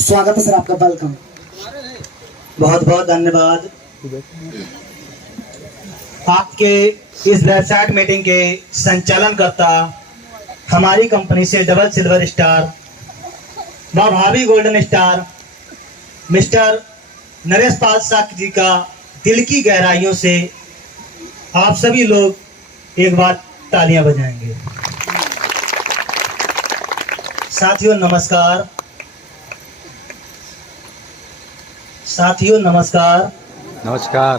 स्वागत है सर आपका, वेलकम। बहुत बहुत धन्यवाद। आपके इस वेबसाइट मीटिंग के संचालन करता हमारी कंपनी से डबल सिल्वर स्टार व भाभी golden star mister Naresh Pal साख जी का दिल की गहराइयों से आप सभी लोग एक बार तालियां बजाएंगे। साथियों नमस्कार। साथियों नमस्कार। नमस्कार।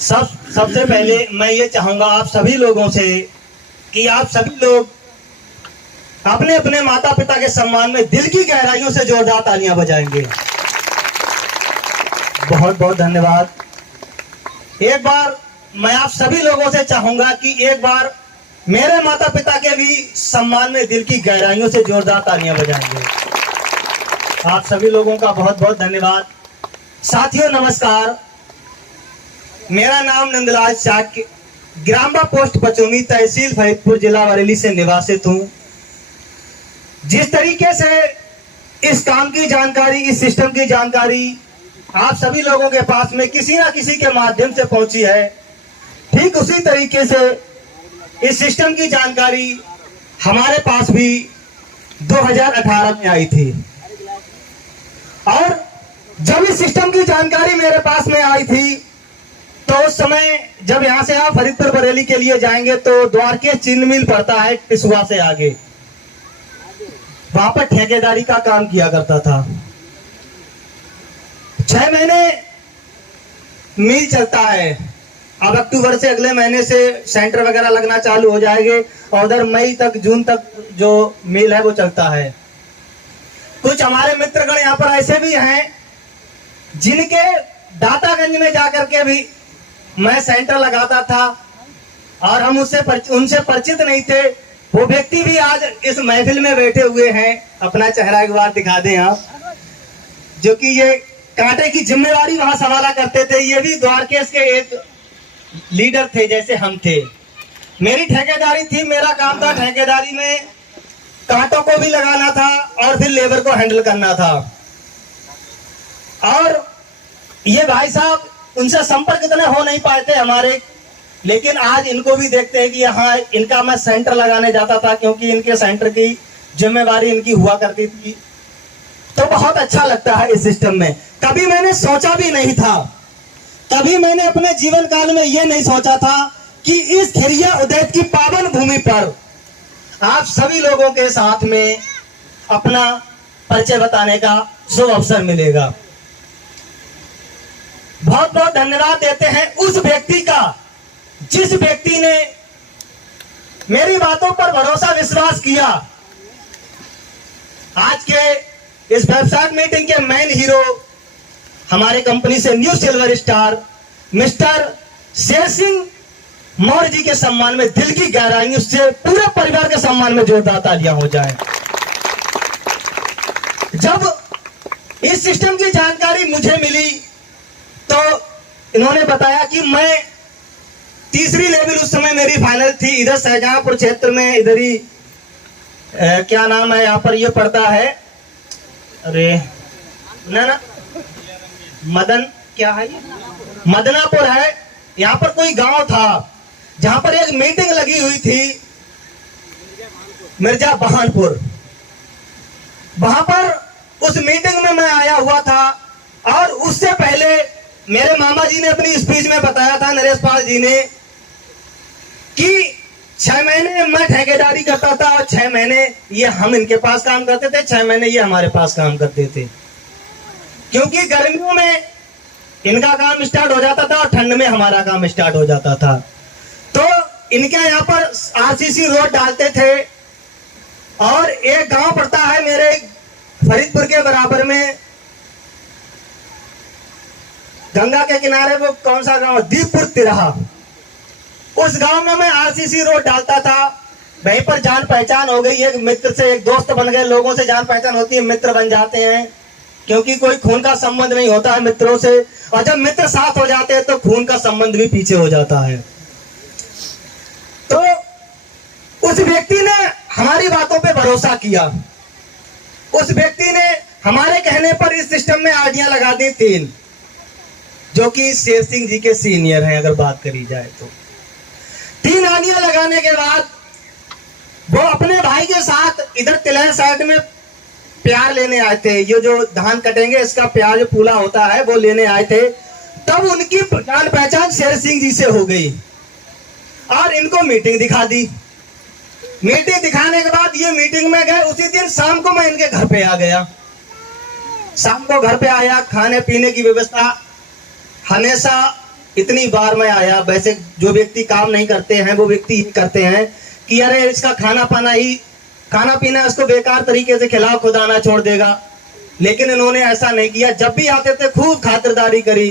सबसे पहले मैं ये चाहूंगा आप सभी लोगों से कि आप सभी लोग अपने अपने माता पिता के सम्मान में दिल की गहराइयों से जोरदार तालियां बजाएंगे। बहुत बहुत धन्यवाद। एक बार मैं आप सभी लोगों से चाहूंगा कि एक बार मेरे माता पिता के भी सम्मान में दिल की गहराइयों से जोरदार तालियां बजाएंगे। आप सभी लोगों का बहुत बहुत धन्यवाद। साथियों नमस्कार। मेरा नाम नंदलाल साख, ग्राम्बा पोस्ट पचोमी, तहसील फरीदपुर, जिला बरेली से निवासित हूं। जिस तरीके से इस काम की जानकारी, इस सिस्टम की जानकारी आप सभी लोगों के पास में किसी ना किसी के माध्यम से पहुंची है, ठीक उसी तरीके से इस सिस्टम की जानकारी हमारे पास भी 2018 में आई थी। और जब इस सिस्टम की जानकारी मेरे पास में आई थी तो उस समय जब यहां से आप फरीदपुर बरेली के लिए जाएंगे तो द्वारके चीनी मिल पड़ता है टिसुआ से आगे, वहां पर ठेकेदारी का काम किया करता था। 6 महीने मिल चलता है। अब अक्टूबर से अगले महीने से सेंटर वगैरह लगना चालू हो जाएंगे और उधर मई तक, जून तक जो मिल है वो चलता है। कुछ हमारे मित्रगण यहाँ पर ऐसे भी हैं जिनके दातागंज में जाकर के भी मैं सेंटर लगाता था और हम उनसे परिचित नहीं थे। वो व्यक्ति भी आज इस महफिल में बैठे हुए हैं। अपना चेहरा एक बार दिखा दें आप, जो कि ये कांटे की जिम्मेवारी वहां संभाला करते थे। ये भी द्वारकेश के एक लीडर थे जैसे हम थे। मेरी ठेकेदारी थी, मेरा काम था ठेकेदारी में कांटों को भी लगाना था और फिर लेबर को हैंडल करना था। और ये भाई साहब, उनसे संपर्क इतने हो नहीं पाए थे हमारे, लेकिन आज इनको भी देखते हैं कि यहाँ इनका मैं सेंटर लगाने जाता था, क्योंकि इनके सेंटर की जिम्मेवारी इनकी हुआ करती थी। तो बहुत अच्छा लगता है इस सिस्टम में। कभी मैंने सोचा भी नहीं था, कभी मैंने अपने जीवन काल में यह नहीं सोचा था कि इस खेरिया उदैत की पावन भूमि पर आप सभी लोगों के साथ में अपना परिचय बताने का शुभ अवसर मिलेगा। बहुत बहुत धन्यवाद देते हैं उस व्यक्ति का जिस व्यक्ति ने मेरी बातों पर भरोसा विश्वास किया। आज के इस वेबसाइट मीटिंग के मेन हीरो हमारे कंपनी से new silver star mister Sher Singh Maurya ji के सम्मान में दिल की गहराइयों से पूरे परिवार के सम्मान में जोरदार तालियां हो जाएं। जब इस सिस्टम की जानकारी मुझे मिली तो इन्होंने बताया कि मैं तीसरी लेवल, उस समय मेरी फाइनल थी इधर शाहजहांपुर क्षेत्र में, इधर ही क्या नाम है यहाँ पर, ये पड़ता है, अरे ना मदन, क्या है ये, मदनापुर है। यहाँ पर कोई गांव था जहां पर एक मीटिंग लगी हुई थी, मिर्जा बहानपुर। वहां पर उस मीटिंग में मैं आया हुआ था और उससे पहले मेरे मामा जी ने अपनी स्पीच में बताया था, नरेश पाल जी ने, कि 6 महीने मैं ठेकेदारी करता था और 6 महीने ये हम इनके पास काम करते थे, 6 महीने ये हमारे पास काम करते थे। क्योंकि गर्मियों में इनका काम स्टार्ट हो जाता था और ठंड में हमारा काम स्टार्ट हो जाता था। तो इनके यहाँ पर आरसीसी रोड डालते थे और एक गांव पड़ता है मेरे फरीदपुर के बराबर में, गंगा के किनारे, वो कौन सा गांव, दीपपुर तिराहा। उस गांव में मैं आरसीसी रोड डालता था। वहीं पर जान पहचान हो गई, एक मित्र से एक दोस्त बन गए। लोगों से जान पहचान होती है, मित्र बन जाते हैं, क्योंकि कोई खून का संबंध नहीं होता है मित्रों से। और जब मित्र साथ हो जाते हैं तो खून का संबंध भी पीछे हो जाता है। तो उस व्यक्ति ने हमारी बातों पे भरोसा किया। उस व्यक्ति ने हमारे कहने पर इस सिस्टम में आइडिया लगा दी 3, जो कि शेर सिंह जी के सीनियर हैं अगर बात करी जाए तो। 3 आइडिया लगाने के बाद वो अपने भाई के साथ इधर तिलहन साइड में प्यार लेने आए थे। ये जो धान कटेंगे इसका प्यार जो पूला होता है वो लेने आए थे। तब उनकी जान पहचान शेर सिंह जी से हो गई और इनको मीटिंग दिखा दी। मीटिंग दिखाने के बाद ये मीटिंग में गए। उसी दिन शाम को मैं इनके घर पे आ गया। शाम को घर पे आया, खाने पीने की व्यवस्था हमेशा इतनी बार मैं आया। वैसे जो व्यक्ति काम नहीं करते हैं वो व्यक्ति करते हैं कि अरे इसका खाना पीना इसको बेकार तरीके से खिलाओ, खुदा ना छोड़ देगा। लेकिन इन्होंने ऐसा नहीं किया। जब भी आते थे खूब खातिरदारी करी,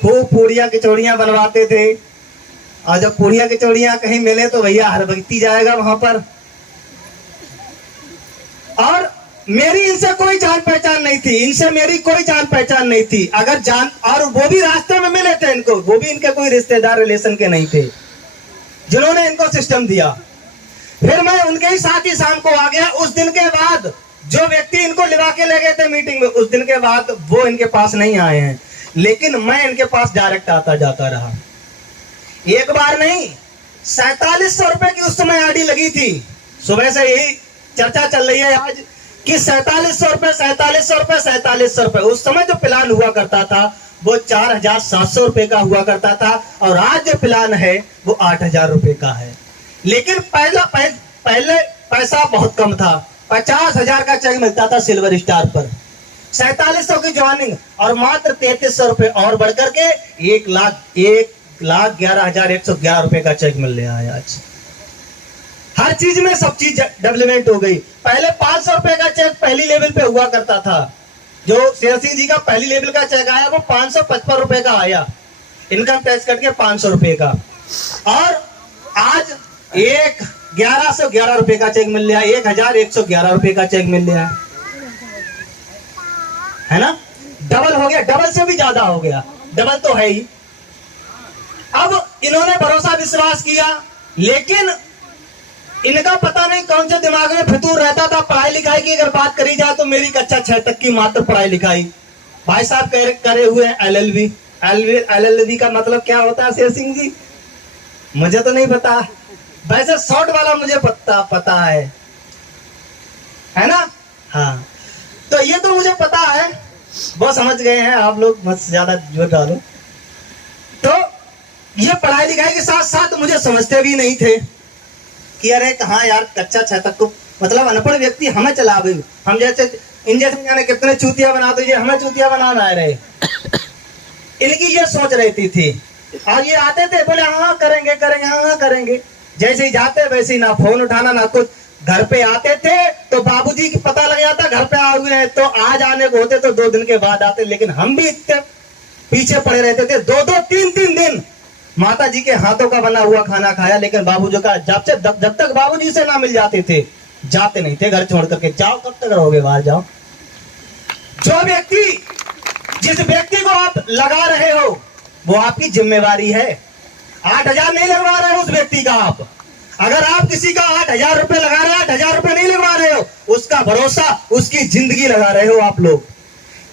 खूब पूड़ियाँ कचौड़ियाँ बनवाते थे। और जब पूड़ियाँ कचौड़ियाँ कहीं मिले तो भैया हर व्यक्ति जाएगा वहां पर। और मेरी इनसे कोई जान पहचान नहीं थी, इनसे मेरी कोई जान पहचान नहीं थी। अगर जान, और वो भी रास्ते में मिले थे इनको, वो भी इनके कोई रिश्तेदार रिलेशन के नहीं थे जिन्होंने इनको सिस्टम दिया। फिर मैं उनके ही साथ ही शाम को आ गया। उस दिन के बाद जो व्यक्ति इनको लिवा के ले गए थे मीटिंग में, उस दिन के बाद वो इनके पास नहीं आए हैं, लेकिन मैं इनके पास डायरेक्ट आता जाता रहा। एक बार नहीं, 4700 रुपए की उस समय आईडी लगी थी। सुबह से यही चर्चा चल रही है आज कि 4700 रुपए, 4700 रुपए, 4700 रुपए। उस समय जो प्लान हुआ करता था वो 4700 रुपए का हुआ करता था और आज जो प्लान है वो 8000 रुपए का है। लेकिन पहले पैसा बहुत कम था। 50,000 का चेक मिलता था सिल्वर स्टार पर। 4700 की ज्वाइनिंग और मात्र 3300 रुपए और बढ़कर के 1,11,111 रुपए का चेक मिल रहा है आज। हर चीज में सब चीज डेवलपमेंट हो गई। पहले 500 रुपए का चेक पहली लेवल पे हुआ करता था। जो शेर सिंह जी का पहली लेवल का चेक आया वो 555 रुपए का आया, इनकम टैक्स कट के 500 रुपए का। और आज 1,1111 रुपए का चेक मिल रहा है, 1,111 रुपए का चेक मिल रहा है ना। डबल हो गया, डबल से भी ज्यादा हो गया, डबल तो है ही। अब इन्होंने भरोसा विश्वास किया, लेकिन इनका पता नहीं कौन से दिमाग में फितूर रहता था। पढ़ाई लिखाई की अगर बात करी जाए तो मेरी कक्षा 6 तक की मात्र पढ़ाई लिखाई। भाई साहब करे हुए एलएलबी। एलएलबी का मतलब क्या होता है शेर सिंह जी? मुझे तो नहीं पता, वैसे शॉर्ट वाला मुझे पता है ना। हाँ, तो ये तो मुझे पता है, वो समझ गए हैं आप लोग, मत ज्यादा जोर डालो। तो ये पढ़ाई लिखाई के साथ साथ मुझे समझते भी नहीं थे कि अरे कहाँ यार, कक्षा 6 तक को मतलब अनपढ़ व्यक्ति हमें चला गई। हम जैसे इन जैसे जाने कितने चूतिया बना दीजिए, हमें चूतिया बनाना आ रहे। इनकी ये सोच रहती थी। और ये आते थे बोले हाँ करेंगे करेंगे, हाँ करेंगे। जैसे ही जाते वैसे ही ना फोन उठाना ना कुछ। घर पे आते थे तो बाबूजी की पता लग जाता घर पे आ हुए हैं, तो आज आने को होते तो 2 दिन के बाद आते। लेकिन हम भी इतने पीछे पड़े रहते थे, 2-2, 3-3 दिन माता जी के हाथों का बना हुआ खाना खाया। लेकिन बाबूजी का जब तक बाबूजी से ना मिल जाते थे जाते नहीं थे घर छोड़ करके। जाओ, कब तक रहोगे बाहर, जाओ। जो व्यक्ति, जिस व्यक्ति को आप लगा रहे हो वो आपकी जिम्मेवारी है। 8,000 नहीं लगवा रहे हो उस व्यक्ति का आप। अगर आप किसी का 8,000 रुपए लगा रहे हो, 8,000 रुपए नहीं लगवा रहे हो, उसका भरोसा, उसकी जिंदगी लगा रहे हो आप लोग।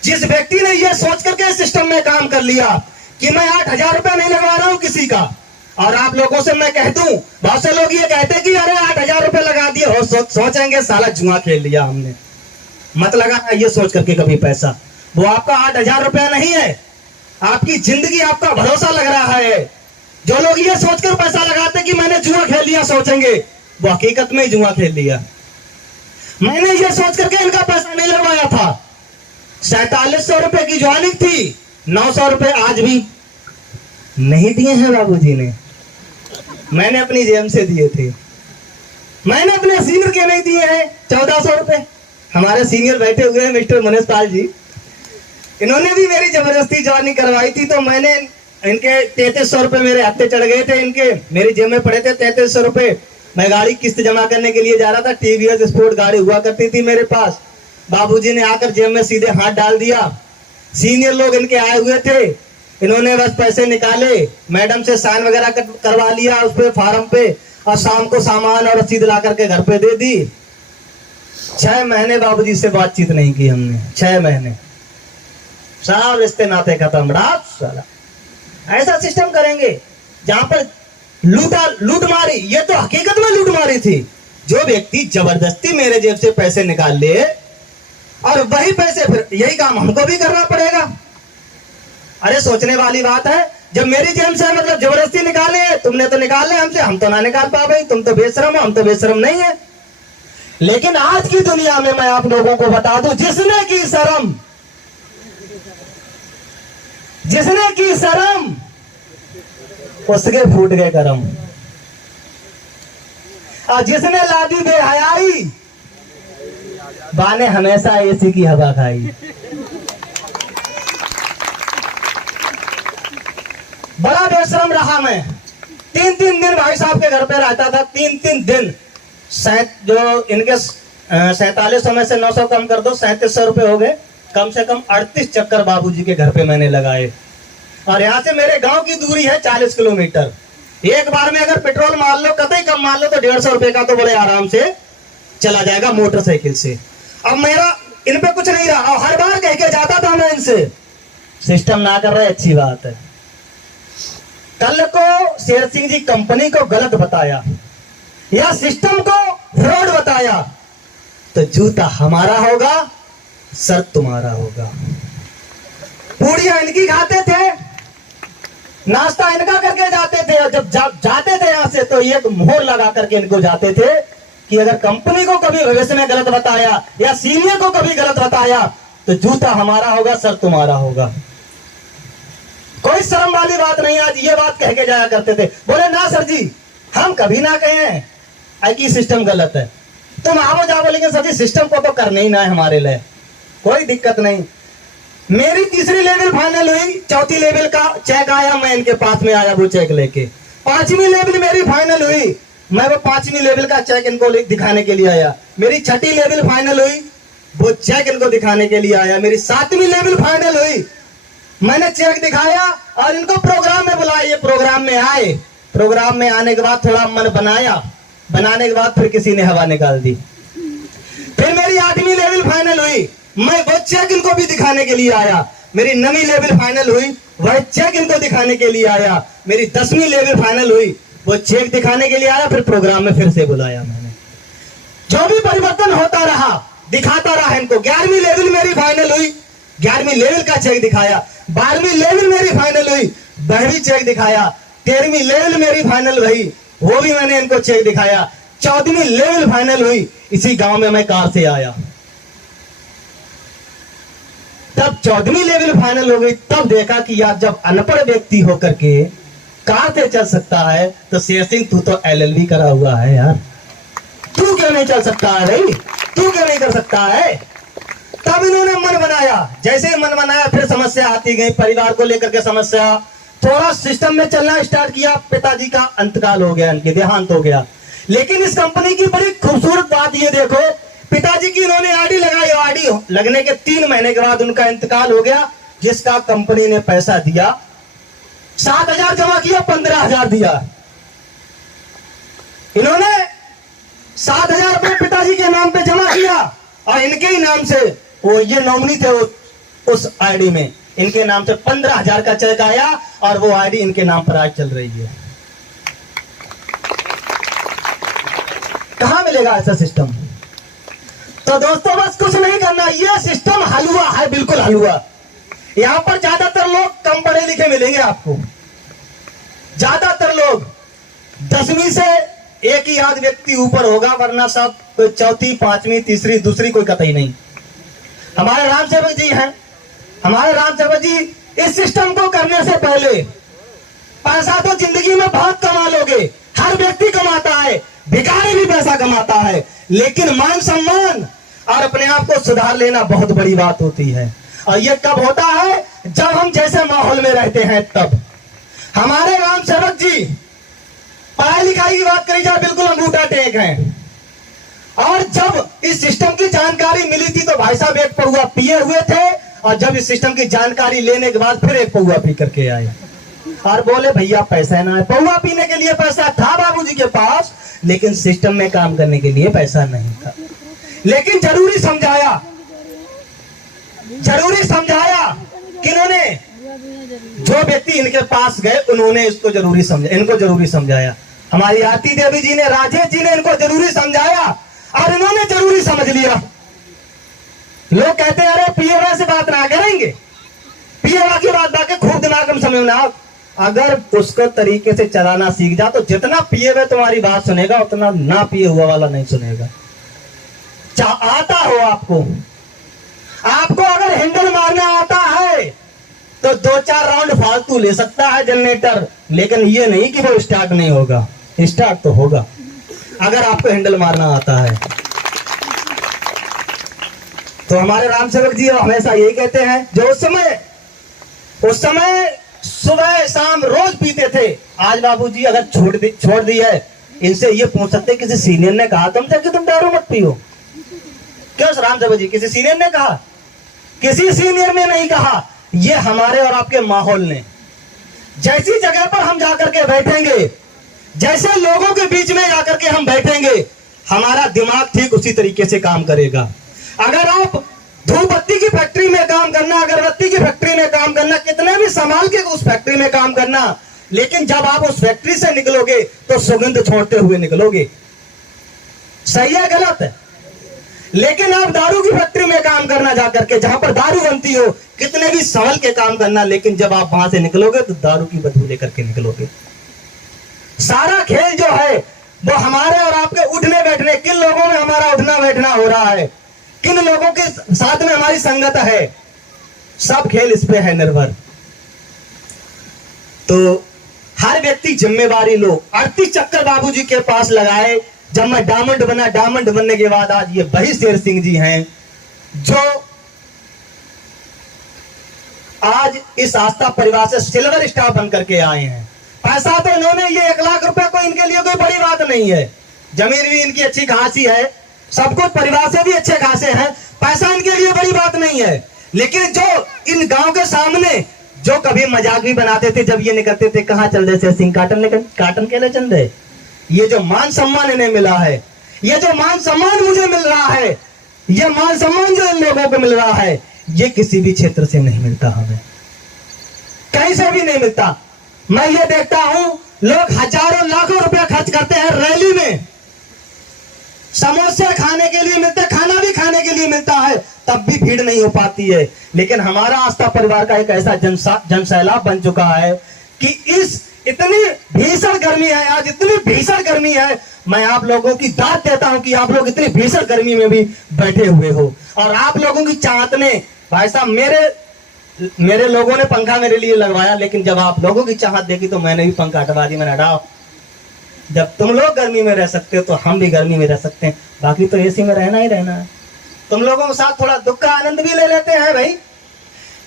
जिस व्यक्ति ने यह सोच करके सिस्टम में काम कर लिया कि मैं 8,000 रुपए नहीं लगवा रहा हूं किसी का, और आप लोगों से मैं कह दूं, बहुत से लोग ये कहते कि अरे 8,000 रुपए लगा दिए हो, सोचेंगे साला जुआ खेल लिया हमने। मत लगाना ये सोच करके कभी पैसा। वो आपका 8,000 रुपया नहीं है, आपकी जिंदगी, आपका भरोसा लग रहा है। जो लोग ये सोचकर पैसा लगाते कि मैंने जुआ खेल लिया सोचेंगे, वो हकीकत में ही जुआ खेल लिया। मैंने ये सोच करके इनका पैसा नहीं लगवाया था। 4700 रुपए की ज्वाइनिंग थी, 900 रुपए आज भी नहीं दिए हैं बाबूजी ने, मैंने अपनी जेब से दिए थे। मैंने अपने सीनियर के नहीं दिए हैं 1400 रुपए। हमारे सीनियर बैठे हुए हैं मिस्टर मनीष पाल जी, इन्होंने भी मेरी जबरदस्ती ज्वाइनिंग करवाई थी, तो मैंने इनके 3300 रुपए मेरे हत्थे चढ़ गए थे। इनके मेरी जेब में पड़े थे 3300 रुपए। मैं गाड़ी किस्त जमा करने के लिए जा रहा था, टीवीएस स्पोर्ट गाड़ी हुआ करती थी मेरे पास। बाबूजी ने आकर जेब में सीधे हाथ डाल दिया। सीनियर लोग इनके आए हुए थे, इन्होंने बस पैसे निकाले, मैडम से साइन वगैरह करवा लिया उस पे फार्म पे, और शाम को सामान और रसीद ला करके घर पे दे दी। 6 महीने बाबूजी से बातचीत नहीं की हमने, 6 महीने, सब रिश्ते नाते खत्म। रात साला ऐसा सिस्टम करेंगे जहां पर लूट मारी, ये तो हकीकत में लूट मारी थी। जो व्यक्ति जबरदस्ती मेरे जेब से पैसे निकाल ले और वही पैसे, फिर यही काम हमको भी करना पड़ेगा। अरे सोचने वाली बात है। जब मेरी जेब से मतलब जबरदस्ती निकाले, तुमने तो निकाले हमसे, हम तो ना निकाल पा भाई, तुम तो बेशरम हो, हम तो बेशरम नहीं है। लेकिन आज की दुनिया में मैं आप लोगों को बता दूं, जिसने की शर्म उसके फूट गए करम, और जिसने लादी बेहयाई बाने हमेशा एसी की हवा खाई। बड़ा बेशरम रहा मैं। 3-3 दिन भाई साहब के घर पे रहता था, 3-3 दिन। जो इनके 4700 में से 900 कम कर दो, 3700 रुपए हो गए। कम से कम 38 चक्कर बाबूजी के घर पे मैंने लगाए। और यहाँ से मेरे गांव की दूरी है 40 किलोमीटर। एक बार में अगर पेट्रोल मान लो, कतई कम मान लो, तो 150 रुपए का तो बड़े आराम से चला जाएगा मोटरसाइकिल से। अब मेरा इन पे कुछ नहीं रहा, हर बार कह के जाता था मैं इनसे, सिस्टम ना कर रहे, अच्छी बात है। कल को शेर सिंह जी कंपनी को गलत बताया या सिस्टम को फ्रॉड बताया, तो जूता हमारा होगा, सर तुम्हारा होगा। पूड़ियां इनकी खाते थे, नाश्ता इनका करके जाते थे, और जब जाते थे यहां से तो एक मोहर लगा करके इनको जाते थे कि अगर कंपनी को कभी भविष्य में गलत बताया या सीनियर को कभी गलत बताया, तो जूता हमारा होगा, सर तुम्हारा होगा। कोई शर्म वाली बात नहीं। आज ये बात कह के जाया करते थे, बोले ना सर जी, हम कभी ना कहें कि सिस्टम गलत है, तुम आओ जाओ, लेकिन सर जी सिस्टम को तो करना ही ना है हमारे लिए, कोई दिक्कत नहीं। मेरी तीसरी लेवल फाइनल हुई, चौथी लेवल का चेक आया, मैं इनके पास में आया वो चेक लेके। 5वीं लेवल मेरी फाइनल हुई, मैं वो 5वीं लेवल का चेक इनको दिखाने के लिए आया। मेरी 6ठी लेवल फाइनल हुई, वो चेक इनको दिखाने के लिए आया। मेरी 7वीं लेवल फाइनल हुई, मैंने चेक दिखाया और इनको प्रोग्राम में बुलाया। ये प्रोग्राम में आए, प्रोग्राम में आने के बाद थोड़ा मन बनाया, बनाने के बाद फिर किसी ने हवा निकाल दी। फिर मेरी 8वीं लेवल फाइनल हुई, मैं वो चेक इनको भी दिखाने के लिए आया। मेरी 9वीं लेवल फाइनल हुई, वह चेक इनको दिखाने के लिए आया। मेरी 10वीं लेवल फाइनल हुई, वो चेक दिखाने के लिए आया। फिर प्रोग्राम में फिर से बुलाया मैंने। जो भी परिवर्तन होता रहा, दिखाता रहा इनको। 11वीं लेवल मेरी फाइनल हुई, 11वीं लेवल का चेक दिखाया। 12वीं लेवल मेरी फाइनल हुई, 12वीं चेक दिखाया। 13वीं लेवल मेरी फाइनल हुई, वो भी मैंने इनको चेक दिखाया। 14वीं लेवल फाइनल हुई, इसी गांव में मैं कार से आया। तब 14वीं लेवल फाइनल हो गई, तब देखा कि यार जब अनपढ़ व्यक्ति होकर के कार से चल सकता है, तो शेर सिंह तू तो LLB करा हुआ है यार, तू क्यों नहीं चल सकता है भाई, तू क्यों नहीं कर सकता है। तब इन्होंने मन बनाया। जैसे ही मन बनाया, फिर समस्या आती गई, परिवार को लेकर के समस्या, थोड़ा सिस्टम में चलना स्टार्ट किया। पिताजी का अंतकाल हो गया, इनके देहांत हो गया। लेकिन इस कंपनी की बड़ी खूबसूरत बात ये देखो, पिताजी की इन्होंने आईडी लगाई, आईडी लगने के 3 महीने के बाद उनका इंतकाल हो गया, जिसका कंपनी ने पैसा दिया। 7,000 जमा किया, 15,000 दिया। इन्होंने 7,000 रुपए पिताजी के नाम पे जमा किया, और इनके ही नाम से वो ये नॉमिनी थे उस आईडी में, इनके नाम से 15,000 का चेक आया, और वो आईडी इनके नाम पर आज चल रही है। कहां मिलेगा ऐसा सिस्टम। तो दोस्तों बस कुछ नहीं करना, ये सिस्टम हलवा है, बिल्कुल हलवा। यहां पर ज्यादातर लोग कम पढ़े लिखे मिलेंगे आपको। ज्यादातर लोग 10वीं से एक ही आध व्यक्ति ऊपर होगा, वरना सब कोई चौथी, पांचवी, तीसरी, दूसरी, कोई कतई नहीं। हमारे राम सेवक जी हैं। हमारे राम सेवक जी इस सिस्टम को करने से पहले पैसा तो जिंदगी में बहुत कमा लोगे, हर व्यक्ति कमाता है, भिखारी भी पैसा कमाता है, लेकिन मान सम्मान और अपने आप को सुधार लेना बहुत बड़ी बात होती है। और ये कब होता है? जब हम जैसे माहौल में रहते हैं तब। हमारे राम सेवक जी पढ़ाई लिखाई की बात करी जाए बिल्कुल अंगूठा टेक हैं। और जब इस सिस्टम की जानकारी मिली थी तो भाई साहब एक पौआ पिए हुए थे, और जब इस सिस्टम की जानकारी लेने के बाद फिर एक पौआ पी करके आए और बोले भैया पैसा ना है। पौआ पीने के लिए पैसा था बाबूजी के पास, लेकिन सिस्टम में काम करने के लिए पैसा नहीं था। लेकिन जरूरी समझाया किन्होंने? जो व्यक्ति इनके पास गए उन्होंने इनको जरूरी समझाया। हमारी आरती देवी जी ने, राजेश जी ने इनको जरूरी समझाया और इन्होंने जरूरी समझ लिया। लोग कहते हैं अरे पीएवा से बात ना करेंगे, पीएवा की बात बाकी खूब दिमाग में समझ में। अगर उसको तरीके से चलाना सीख जा तो जितना पिए हुए तुम्हारी बात सुनेगा उतना ना पिए हुआ वाला नहीं सुनेगा। आता हो आपको अगर हैंडल मारना आता है तो 2-4 राउंड फालतू ले सकता है जनरेटर, लेकिन ये नहीं कि वो स्टार्ट नहीं होगा। स्टार्ट तो होगा अगर आपको हैंडल मारना आता है। तो हमारे राम सेवक जी हमेशा यही कहते हैं, जो उस समय सुबह शाम रोज पीते थे, आज बाबूजी अगर छोड़ दी है, इनसे ये पूछ सकते किसी सीनियर ने कहा तुमसे कि तुम दारू मत पियो? क्यों राम सेवक जी, किसी सीनियर ने कहा? किसी सीनियर ने नहीं कहा। ये हमारे और आपके माहौल ने, जैसी जगह पर हम जाकर के बैठेंगे, जैसे लोगों के बीच में जाकर के हम बैठेंगे, हमारा दिमाग ठीक उसी तरीके से काम करेगा। अगर आप धूपबत्ती की फैक्ट्री में काम करना, अगरबत्ती की फैक्ट्री में काम करना, कितने भी संभाल के उस फैक्ट्री में काम करना, लेकिन जब आप उस फैक्ट्री से निकलोगे तो सुगंध छोड़ते हुए निकलोगे। सही है गलत है? लेकिन आप दारू की फैक्ट्री में काम करना जाकर के, जहां पर दारू बनती हो, कितने भी संभल के काम करना, लेकिन जब आप वहां से निकलोगे तो दारू की बदबू लेकर के निकलोगे। सारा खेल जो है वो हमारे और आपके उठने बैठने, किन लोगों में हमारा उठना बैठना हो रहा है, किन लोगों के साथ में हमारी संगत है, सब खेल इस पे है निर्भर। तो हर व्यक्ति जिम्मेवारी लो। 38 चक्कर बाबूजी के पास लगाए जब मैं डायमंड बना। डायमंड बनने के बाद आज ये वही शेर सिंह जी हैं जो आज इस आस्था परिवार से सिल्वर स्टार बन करके आए हैं। पैसा तो इन्होंने, ये 1 लाख रुपए को इनके लिए कोई बड़ी बात नहीं है। जमीन भी इनकी अच्छी खासी है, सब कुछ परिवार से भी अच्छे खासे हैं, पैसा इनके लिए बड़ी बात नहीं है। लेकिन जो इन गांव के सामने जो कभी मजाक भी बनाते थे, जब ये निकलते थे, कहाँ चल रहे थे सिंह, काटन के लिए चल रहे। ये जो मान सम्मान इन्हें मिला है, ये जो मान सम्मान मुझे मिल रहा है, ये मान सम्मान जो इन लोगों को मिल रहा है, ये किसी भी क्षेत्र से नहीं मिलता, हमें कहीं से भी नहीं मिलता। मैं ये देखता हूं लोग हजारों लाखों रुपया खर्च करते हैं रैली में, समोसे खाने के लिए मिलते, खाना भी खाने के लिए मिलता है, तब भी भीड़ नहीं हो पाती है। लेकिन हमारा आस्था परिवार का एक ऐसा जनसैलाब बन चुका है कि इस इतनी भीषण गर्मी है, आज इतनी भीषण गर्मी है, मैं आप लोगों की दाद देता हूं कि आप लोग इतनी भीषण गर्मी में भी बैठे हुए हो। और आप लोगों की चाहत ने, भाई साहब मेरे लोगों ने पंखा मेरे लिए लगवाया, लेकिन जब आप लोगों की चाहत देखी तो मैंने भी पंखा हटवा दी। मैंने हटाओ, जब तुम लोग गर्मी में रह सकते हो तो हम भी गर्मी में रह सकते हैं, बाकी तो एसी में रहना ही रहना है। तुम लोगों के साथ थोड़ा दुख का आनंद भी ले लेते हैं भाई,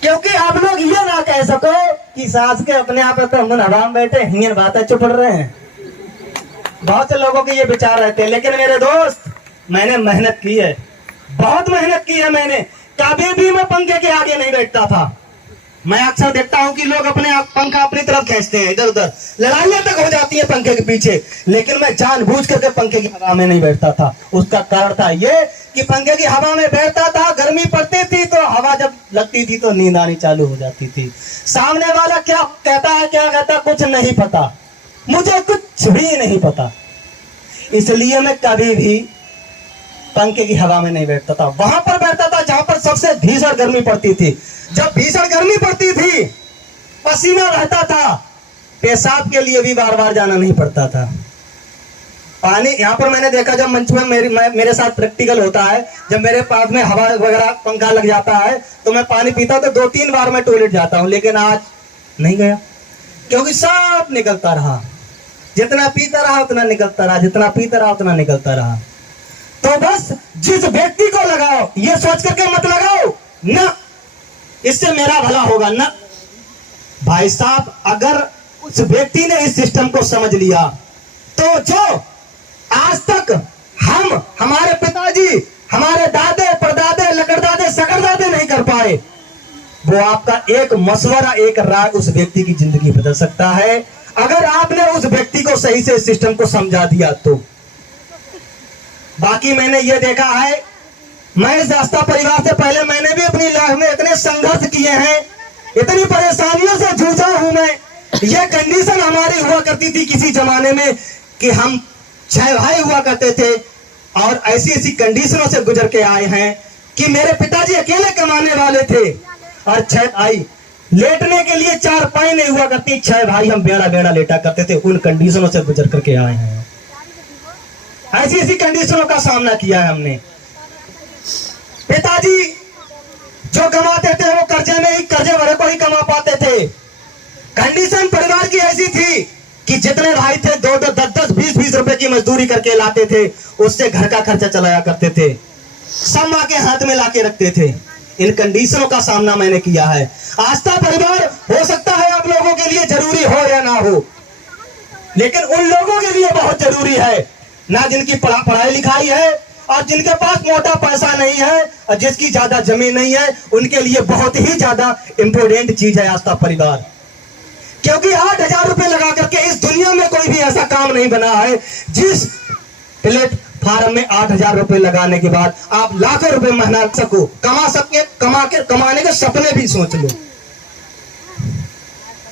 क्योंकि आप लोग ये ना कह सको कि सास के अपने आप तो हम हवा में बैठे हिंगन बातें चुपड़ रहे हैं। बहुत से लोगों के ये विचार रहते हैं, लेकिन मेरे दोस्त, मैंने मेहनत की है, बहुत मेहनत की है मैंने। कभी भी मैं पंखे के आगे नहीं बैठता था। मैं अक्सर देखता हूं कि लोग अपने पंखा अपनी तरफ खींचते हैं, इधर उधर लड़ाइयां तक हो जाती है पंखे के पीछे, लेकिन मैं जानबूझ करके पंखे की हवा में नहीं बैठता था। उसका कारण था ये कि पंखे की हवा में बैठता था, गर्मी पड़ती थी तो हवा जब लगती थी तो नींद आनी चालू हो जाती थी। सामने वाला क्या कहता है, क्या कहता, कुछ नहीं पता, मुझे कुछ भी नहीं पता, इसलिए मैं कभी भी पंखे की हवा में नहीं बैठता था। वहां पर बैठता था जहां पर सबसे भीषण गर्मी पड़ती थी, जब भीषण गर्मी पड़ती थी, पसीना बहता था, पेशाब के लिए भी बार बार जाना नहीं पड़ता था। पानी यहाँ पर मैंने देखा, जब मंच में मेरे साथ प्रैक्टिकल होता है, जब मेरे पास में हवा वगैरह पंखा लग जाता है तो मैं पानी पीता हूँ, तो 2-3 बार मैं टॉयलेट जाता हूँ, लेकिन आज नहीं गया, क्योंकि सब निकलता रहा। जितना पीता रहा उतना निकलता रहा, जितना पीता रहा उतना निकलता रहा। तो बस जिस व्यक्ति को लगाओ, ये सोच करके मत लगाओ ना इससे मेरा भला होगा ना। भाई साहब, अगर उस व्यक्ति ने इस सिस्टम को समझ लिया तो जो आज तक हमारे पिताजी, हमारे दादे, परदादे, लकड़दादे, सकड़दादे नहीं कर पाए, वो आपका एक मशवरा, एक राय उस व्यक्ति की जिंदगी बदल सकता है, अगर आपने उस व्यक्ति को सही से सिस्टम को समझा दिया तो। बाकी मैंने ये देखा है, मैं इस आस्था परिवार से पहले मैंने भी अपनी लाइफ में इतने संघर्ष किए हैं, इतनी परेशानियों से जूझा हूं मैं। ये कंडीशन हमारी हुआ करती थी किसी जमाने में कि हम 6 भाई हुआ करते थे, और ऐसी ऐसी कंडीशनों से गुजर के आए हैं कि मेरे पिताजी अकेले कमाने वाले थे, और 6 भाई लेटने के लिए 4 पाई नहीं हुआ करती, 6 भाई हम बेड़ा बेड़ा लेटा करते थे। उन कंडीशनों से गुजर करके आए हैं, ऐसी ऐसी कंडीशनों का सामना किया है हमने। पिताजी जो कमाते थे वो कर्जे भरे को ही कमा पाते थे। कंडीशन परिवार की ऐसी थी कि जितने भाई थे 2-2, 10-10, 20-20 रुपए की मजदूरी करके लाते थे, उससे घर का खर्चा चलाया करते थे, सब माँ के हाथ में लाके रखते थे। इन कंडीशनों का सामना मैंने किया है। आस्था परिवार हो सकता है आप लोगों के लिए जरूरी हो या ना हो, लेकिन उन लोगों के लिए बहुत जरूरी है ना जिनकी पढ़ाई लिखाई है और जिनके पास मोटा पैसा नहीं है और जिसकी ज्यादा जमीन नहीं है, उनके लिए बहुत ही ज्यादा इंपोर्टेंट चीज है आस्था परिवार। क्योंकि 8,000 रुपए लगा करके इस दुनिया में कोई भी ऐसा काम नहीं बना है जिस प्लेटफार्म में 8,000 रुपए लगाने के बाद आप लाखों रुपए मेहनत सको, कमाने के सपने भी सोच लो।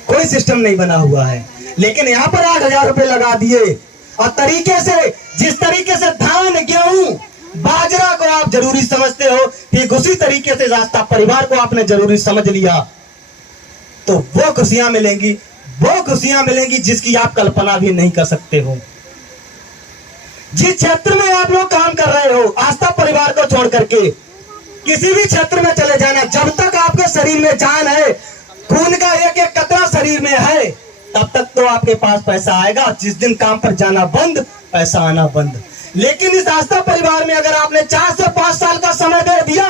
कोई सिस्टम नहीं बना हुआ है, लेकिन यहाँ पर 8,000 रुपए लगा दिए, और तरीके से, जिस तरीके से धान, गेहूं, बाजरा को आप जरूरी समझते हो, ठीक उसी तरीके से आस्था परिवार को आपने जरूरी समझ लिया, तो वो खुशियां मिलेंगी जिसकी आप कल्पना भी नहीं कर सकते हो। जिस क्षेत्र में आप लोग काम कर रहे हो, आस्था परिवार को छोड़ करके किसी भी क्षेत्र में चले जाना, जब तक आपके शरीर में जान है, खून का एक एक कतरा शरीर में है, तब तक तो आपके पास पैसा आएगा। जिस दिन काम पर जाना बंद, पैसा आना बंद। लेकिन इस आस्था परिवार में अगर आपने 4 से 5 साल का समय दे दिया,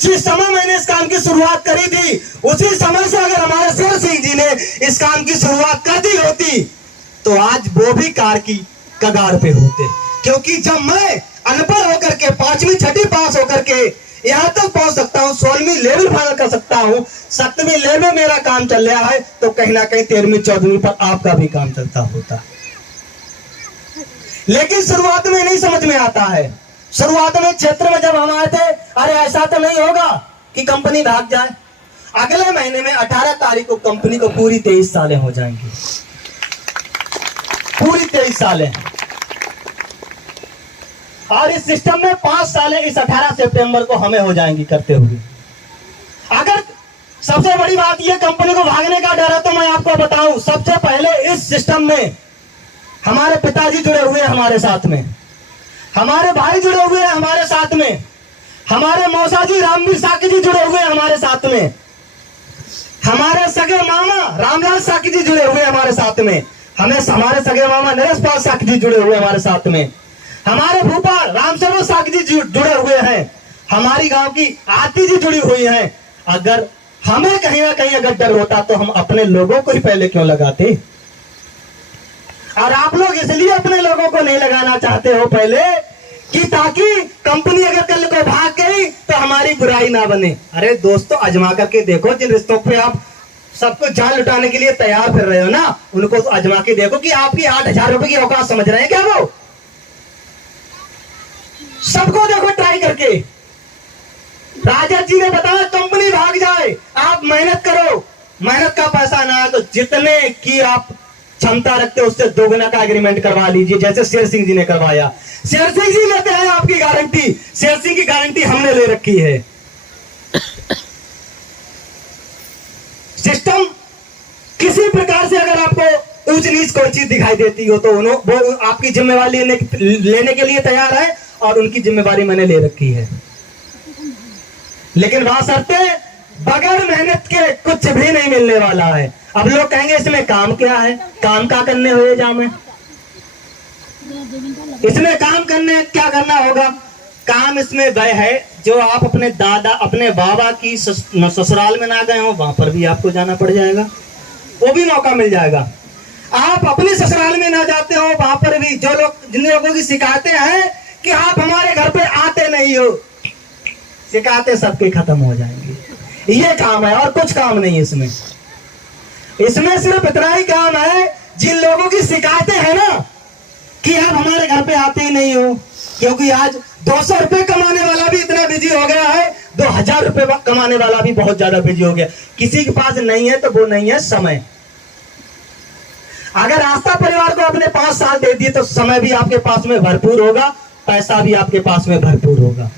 जिस समय मैंने इस काम की शुरुआत करी थी, उसी समय से अगर हमारे शेर सिंह जी ने इस काम की शुरुआत कर दी होती, तो आज वो भी कार की कगार पे होते। क्योंकि जब मैं अनपढ़ होकर के 5वीं 6वीं पास होकर के यहाँ तक पहुंच सकता हूँ, 16वीं लेवल फाइनल कर सकता हूँ, 7वीं लेवल में मेरा काम चल रहा है, तो कहीं ना कहीं 13वीं 14वीं पर आपका भी काम चलता होता। लेकिन शुरुआत में नहीं समझ में आता है। शुरुआत में क्षेत्र में जब हम आए थे, अरे ऐसा तो नहीं होगा कि कंपनी भाग जाए। अगले महीने में 18 तारीख को कंपनी को पूरी 23 सालें हो जाएंगी, पूरी 23 सालें, और इस सिस्टम में 5 सालें इस 18 सितंबर को हमें हो जाएंगी करते हुए। अगर सबसे बड़ी बात यह कंपनी को भागने का डर है, तो मैं आपको बताऊं, सबसे पहले इस सिस्टम में हमारे पिताजी जुड़े हुए हैं हमारे साथ में, हमारे भाई जुड़े हुए हैं हमारे साथ में, हमारे मौसा जी रामवीर साकी जी जुड़े हुए हैं हमारे साथ में, हमारे सगे मामा रामलाल साकी जी जुड़े हुए हैं हमारे साथ में, हमारे सगे मामा नरेश पाल साकी जी जुड़े हुए हैं हमारे साथ में, हमारे भूपा रामचंद्र साकी जी जुड़े हुए हैं, हमारी गांव की आरती जी जुड़ी हुई हैं। अगर हमें कहीं ना कहीं अगर डर होता तो हम अपने लोगों को ही पहले क्यों लगाते? और आप लोग इसलिए अपने लोगों को नहीं लगाना चाहते हो पहले कि ताकि कंपनी अगर कल को भाग गई तो हमारी बुराई ना बने। अरे दोस्तों, आजमा करके देखो, जिन रिश्तों पे आप सबको जान लुटाने के लिए तैयार फिर रहे हो ना, उनको तो आजमा के देखो कि आपकी 8,000 रुपए की औकात समझ रहे हैं क्या वो? सबको देखो ट्राई करके। राजा जी ने बताया कंपनी भाग जाए, आप मेहनत करो, मेहनत का पैसा ना आए तो जितने की आप क्षमता रखते हो उससे दोगुना का एग्रीमेंट करवा लीजिए, जैसे शेर सिंह जी ने करवाया। शेर सिंह जी लेते हैं आपकी गारंटी, शेर सिंह की गारंटी हमने ले रखी है। सिस्टम किसी प्रकार से अगर आपको ऊंच नीच कोई चीज दिखाई देती हो तो वो आपकी जिम्मेवारी लेने के लिए तैयार है और उनकी जिम्मेवारी मैंने ले रखी है। लेकिन वहां शर्ते बगैर मेहनत के कुछ भी नहीं मिलने वाला है। अब लोग कहेंगे इसमें काम क्या है, काम क्या करने हुए जामे, इसमें काम करने क्या करना होगा। काम इसमें वह है जो आप अपने दादा अपने बाबा की ससुराल में ना गए हो, वहां पर भी आपको जाना पड़ जाएगा, वो भी मौका मिल जाएगा। आप अपने ससुराल में ना जाते हो, वहां पर भी जो लोग जिन लोगों की शिकायतें हैं कि आप हमारे घर पे आते नहीं हो, शिकायतें सबके खत्म हो जाएंगी। ये काम है और कुछ काम नहीं इसमें। इसमें सिर्फ इतना ही काम है, जिन लोगों की शिकायतें हैं ना कि आप हमारे घर पे आते ही नहीं हो, क्योंकि आज 200 रुपए कमाने वाला भी इतना बिजी हो गया है, 2000 रुपए कमाने वाला भी बहुत ज्यादा बिजी हो गया। किसी के पास नहीं है तो वो नहीं है समय। अगर आस्था परिवार को अपने 5 साल दे दिए तो समय भी आपके पास में भरपूर होगा, पैसा भी आपके पास में भरपूर होगा,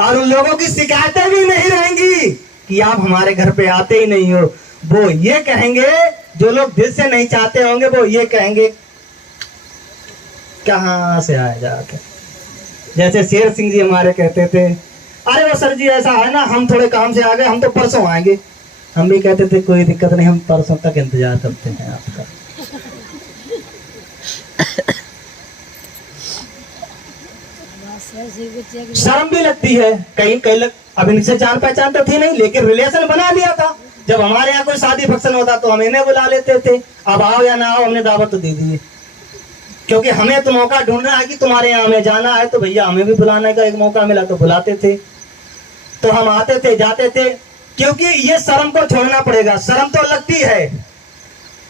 और उन लोगों की शिकायतें भी नहीं रहेंगी कि आप हमारे घर पे आते ही नहीं हो। वो ये कहेंगे, जो लोग दिल से नहीं चाहते होंगे वो ये कहेंगे कहां से आए जाके। जैसे शेर सिंह जी हमारे कहते थे, अरे वो सर जी ऐसा है ना, हम थोड़े काम से आ गए, हम तो परसों आएंगे। हम भी कहते थे कोई दिक्कत नहीं, हम परसों तक इंतजार करते हैं आपका। शर्म भी लगती है, कई लोग अब इनसे जान पहचान तो थी नहीं, लेकिन रिलेशन बना लिया था। जब हमारे यहाँ कोई शादी फंक्शन होता तो हम इन्हें बुला लेते थे, अब आओ या ना आओ हमने दावत तो दे दी है, क्योंकि हमें तो मौका ढूंढना है कि तुम्हारे यहाँ हमें जाना है, तो भैया हमें भी बुलाने का एक मौका मिला तो बुलाते थे, तो हम आते थे जाते थे। क्योंकि ये शर्म को छोड़ना पड़ेगा। शर्म तो लगती है,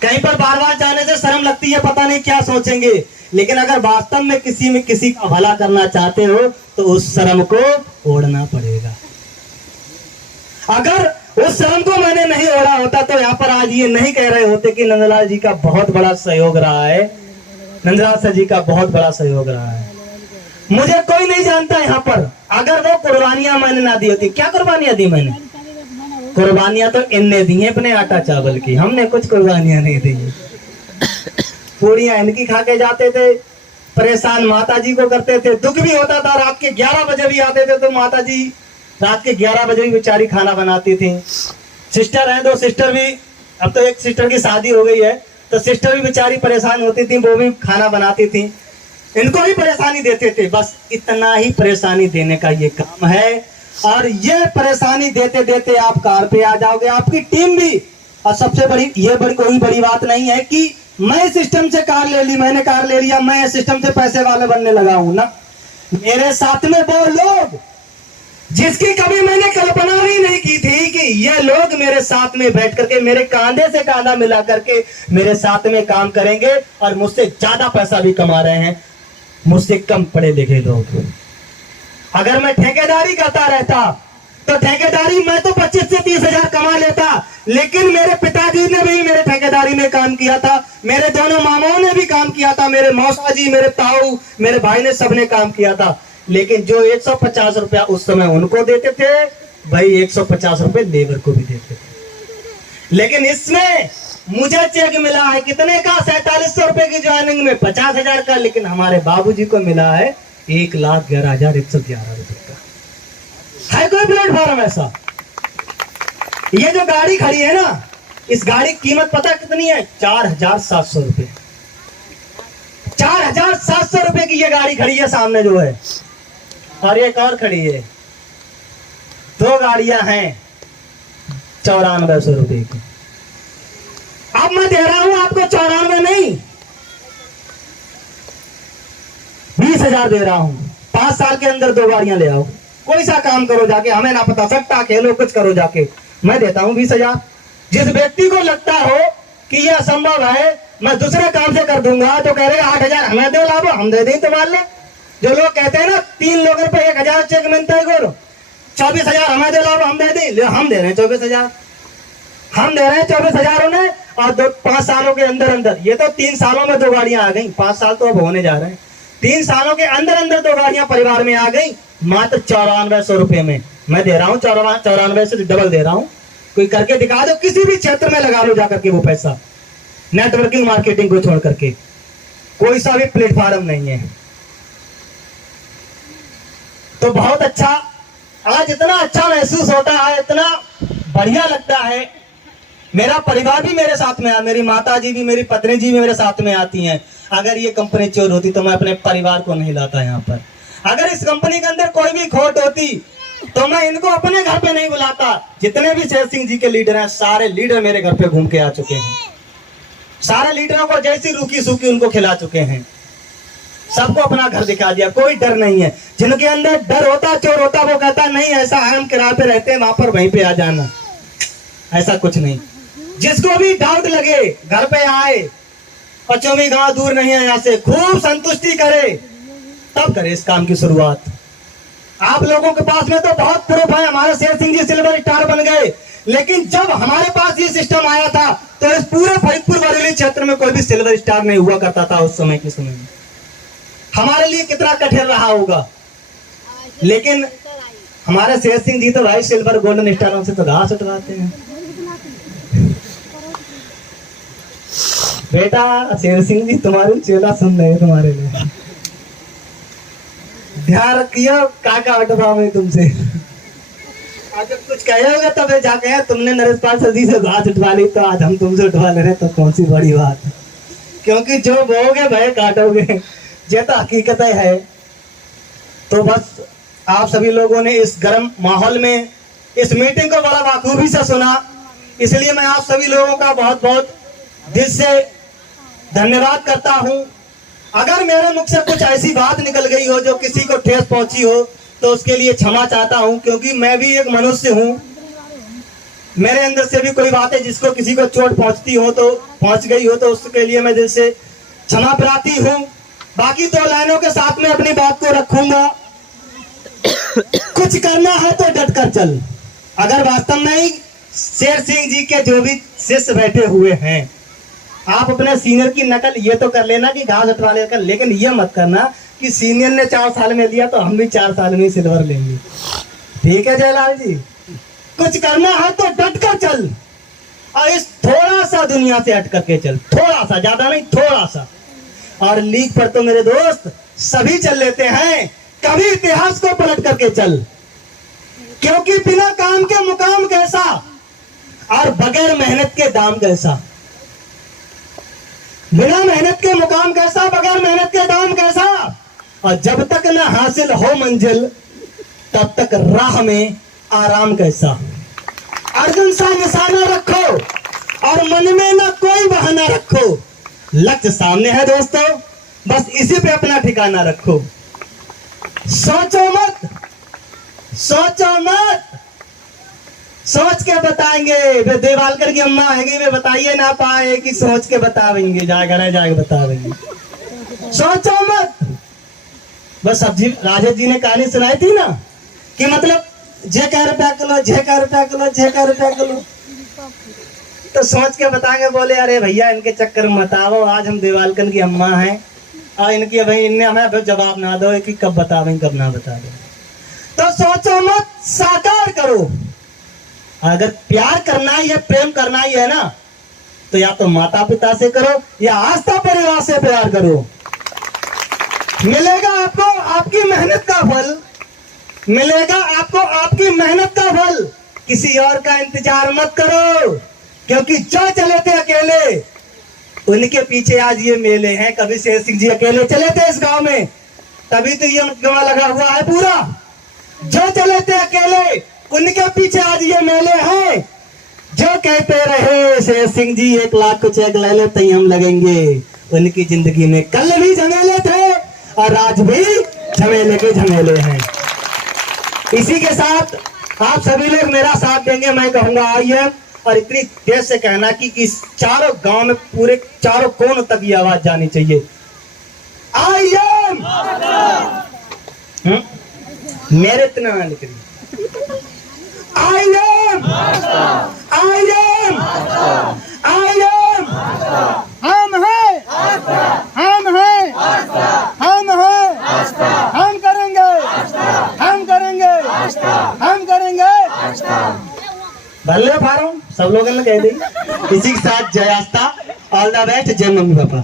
कहीं पर बार बार जाने से शर्म लगती है, पता नहीं क्या सोचेंगे, लेकिन अगर वास्तव में किसी का भला करना चाहते हो तो उस शर्म को ओढ़ना पड़ेगा। अगर उस शर्म को मैंने नहीं ओढ़ा होता तो यहाँ पर आज ये नहीं कह रहे होते कि नंदलाल जी का बहुत बड़ा सहयोग रहा है, नंदलाल सर जी का बहुत बड़ा सहयोग रहा है। मुझे कोई नहीं जानता यहाँ पर। अगर वो कुर्बानियां मैंने ना दी होती, क्या कुर्बानियां दी मैंने? कुर्बानियां तो इनने दी हैं अपने आटा चावल की, हमने कुछ कुर्बानियां नहीं दी। पूड़ियां इनकी खा के जाते थे, परेशान माता जी को करते थे। दुख भी होता था, रात के 11 बजे भी आते थे तो माता जी रात के 11 बजे भी बेचारी खाना बनाती थी। सिस्टर हैं, 2 सिस्टर भी, अब तो एक सिस्टर की शादी हो गई है, तो सिस्टर भी बेचारी परेशान होती थी, वो भी खाना बनाती थी, इनको भी परेशानी देते थे। बस इतना ही परेशानी देने का ये काम है, और ये परेशानी देते देते आप कार पे आ जाओगे, आपकी टीम भी। और सबसे बड़ी ये कोई बड़ी बात नहीं है कि मैं सिस्टम से कार ले ली, मैंने कार ले लिया, मैं सिस्टम से पैसे वाले बनने लगा हूं ना। मेरे साथ में वो लोग जिसकी कभी मैंने कल्पना भी नहीं की थी कि ये लोग मेरे साथ में बैठ करके, मेरे कांधे से कांधा मिला करके मेरे साथ में काम करेंगे और मुझसे ज्यादा पैसा भी कमा रहे हैं, मुझसे कम पढ़े लिखे लोग। अगर मैं ठेकेदारी करता रहता तो ठेकेदारी मैं तो 25 से 30 हजार कमा लेता, लेकिन मेरे पिताजी ने भी मेरे ठेकेदारी में काम किया था, मेरे दोनों मामाओं ने भी काम किया था, मेरे मौसा जी, मेरे ताऊ, मेरे भाई ने सबने काम किया था। लेकिन जो 150 रुपया उस समय उनको देते थे, भाई 150 रुपए लेबर को भी देते थे। लेकिन इसमें मुझे चेक मिला है कितने का? 4700 रुपए की ज्वाइनिंग में 50,000 का, लेकिन हमारे बाबूजी को मिला है 1,11,111 रुपए का। है कोई प्लेटफॉर्म ऐसा? ये जो गाड़ी खड़ी है ना, इस गाड़ी की कीमत पता कितनी है? 4,700 रुपए। 4,700 रुपए की ये गाड़ी खड़ी है सामने जो है, और एक और खड़ी है। 2 गाड़ियां हैं 9400 रुपए की। अब मैं दे रहा हूं आपको 94 नहीं, 20,000 दे रहा हूं। 5 साल के अंदर 2 गाड़ियां ले आओ, कोई सा काम करो जाके, हमें ना पता, सट्टा खेलो, कुछ करो जाके, मैं देता हूं 20,000। जिस व्यक्ति को लगता हो कि यह असंभव है, मैं दूसरे काम से कर दूंगा, तो कह रहे 8,000 हमें दो, लाभ हम दे दें तो मान ले। जो लोग कहते हैं ना 3 लोगों पे 1,000 चेक मिलता है, 24,000 हमें दे, लाभ हम दे दें, हम दे रहे हैं 24,000, हम दे रहे हैं 24,000 उन्हें। और 5 सालों के अंदर अंदर, ये तो 3 सालों में 2 गाड़ियां आ गई, 5 साल तो अब होने जा रहे हैं, 3 सालों के अंदर अंदर 2 गाड़ियां परिवार में आ गई, मात्र 9400 रुपए में मैं दे रहा हूं। 94 से डबल दे रहा हूं, कोई करके दिखा दो, किसी भी क्षेत्र में लगा लो जाकर के वो पैसा, नेटवर्किंग मार्केटिंग को छोड़ करके कोई सा भी प्लेटफॉर्म नहीं है। तो बहुत अच्छा, आज इतना अच्छा महसूस होता है, इतना बढ़िया लगता है। मेरा परिवार भी मेरे साथ में है, मेरी माता जी भी, मेरी पत्नी जी भी मेरे साथ में आती हैं। अगर ये कंपनी चोर होती तो मैं अपने परिवार को नहीं लाता यहाँ पर। अगर इस कंपनी के अंदर कोई भी खोट होती तो मैं इनको अपने घर पे नहीं बुलाता। जितने भी शेर सिंह जी के लीडर हैं, सारे लीडर मेरे घर पे घूम के आ चुके हैं। सारे लीडरों को जैसी रूखी सूखी उनको खिला चुके हैं। सबको अपना घर दिखा दिया, कोई डर नहीं है। जिनके अंदर डर होता, चोर होता, वो कहता नहीं ऐसा है, हम किराए पे रहते हैं, वहां पर वहीं पे आ जाना। ऐसा कुछ नहीं। जिसको भी डाउट लगे घर पे आए, 25 गांव दूर नहीं है यहाँ से, खूब संतुष्टि करे, तब करे इस काम की शुरुआत। आप लोगों के पास में तो बहुत प्रूफ है, हमारे Sher Singh G silver star बन गए, लेकिन जब हमारे पास ये सिस्टम आया था तो इस पूरे फरीदपुर बरेली क्षेत्र में कोई भी सिल्वर स्टार नहीं हुआ करता था उस समय के समय में। हमारे लिए कितना कठिन रहा होगा, लेकिन हमारे शेर सिंह जी तो भाई सिल्वर गोल्डन स्टारों से तो घास उठवाते हैं। बेटा शेर सिंह जी तुम्हारी चेला सुन रहे हैं, तुम्हारे लिए ध्यान रखियो, काका हटवा मैं तुमसे। आज जब कुछ कहे होगा तब जाके तुमने नरेश पाल सर जी से घास उठवा ली तो आज हम तुमसे उठवा ले रहे, तो कौन सी बड़ी बात है। क्योंकि जो बोओगे भाई काटोगे, ये तो हकीकत है। तो बस आप सभी लोगों ने इस गर्म माहौल में इस मीटिंग को बड़ा बाखूबी से सुना, इसलिए मैं आप सभी लोगों का बहुत बहुत दिल से धन्यवाद करता हूं। अगर मेरे मुख से कुछ ऐसी बात निकल गई हो जो किसी को ठेस पहुंची हो तो उसके लिए क्षमा चाहता हूं, क्योंकि मैं भी एक मनुष्य हूं। मेरे अंदर से भी कोई बात है, जिसको किसी को चोट पहुंचती हो तो पहुंच गई हो तो उसके लिए मैं दिल से क्षमा प्रार्थी हूं। बाकी 2 लाइनों के साथ में अपनी बात को रखूंगा। कुछ करना है तो डट कर चल। अगर वास्तव में ही शेर सिंह जी के जो भी शिष्य बैठे हुए हैं, आप अपने सीनियर की नकल ये तो कर लेना कि घास उठवा लेकर, लेकिन ये मत करना कि सीनियर ने 4 साल में लिया तो हम भी 4 साल में सिल्वर लेंगे। ठीक है जयलाल जी, कुछ करना है तो डट कर चल और इस थोड़ा सा दुनिया से हट करके चल, थोड़ा सा, ज्यादा नहीं, थोड़ा सा। और लीग पर तो मेरे दोस्त सभी चल लेते हैं, कभी इतिहास को पलट करके चल, क्योंकि बिना काम के मुकाम कैसा और बगैर मेहनत के दाम कैसा। बिना मेहनत के मुकाम कैसा, बगैर मेहनत के दाम कैसा। और जब तक न हासिल हो मंजिल तब तक राह में आराम कैसा। अर्जुन सा निशाना रखो और मन में न कोई बहाना रखो। लक्ष्य सामने है दोस्तों, बस इसी पे अपना ठिकाना रखो। सोचो मत, सोचो मत, सोच के बताएंगे। वे देवालकर की अम्मा आएगी, वे बताइए ना पाए कि सोच के बतावेंगे, जाके बतावेंगे। सोचो मत। बस अब जी राजेश जी ने कहानी सुनाई थी ना कि मतलब जे का रुपया किलो, जे का रुपया किलो, जे का रुपया किलो, तो सोच के बताएंगे। बोले अरे भैया इनके चक्कर में मत आओ, आज हम देवालकर की अम्मा हैं और इनकी भाई इनने हमें जवाब ना दो कि कब बतावें कब ना बता दो। तो सोचो मत, साकार करो। अगर प्यार करना है या प्रेम करना ही है ना, तो या तो माता पिता से करो या आस्था परिवार से प्यार करो। मिलेगा आपको आपकी मेहनत का फल, मिलेगा आपको आपकी मेहनत का फल। किसी और का इंतजार मत करो, क्योंकि जो चले थे अकेले उनके पीछे आज ये मेले हैं। कभी शेर सिंह जी अकेले चले थे इस गांव में, तभी तो ये मुकदमा लगा हुआ है पूरा। जो चले थे अकेले उनके पीछे आज ये मेले हैं। जो कहते रहे शेर सिंह जी 1 लाख को चेक ले ले तभी हम लगेंगे, उनकी जिंदगी में कल भी झमेले थे और आज भी झमेले के झमेले हैं। इसी के साथ आप सभी लोग मेरा साथ देंगे, मैं कहूंगा आइए, और इतनी तेज से कहना कि इस चारों गांव में पूरे चारों कोनों तक ये आवाज जानी चाहिए। आई एम, मेरे इतना लिख रही, I am, I am, I am, हम हैं, हम हैं, हम हैं, हम करेंगे, हम करेंगे, हम करेंगे। भले फारो सब लोगों ने कह दी। इसी के साथ जय आस्था, ऑल द बेस्ट, जय मम्मी पापा।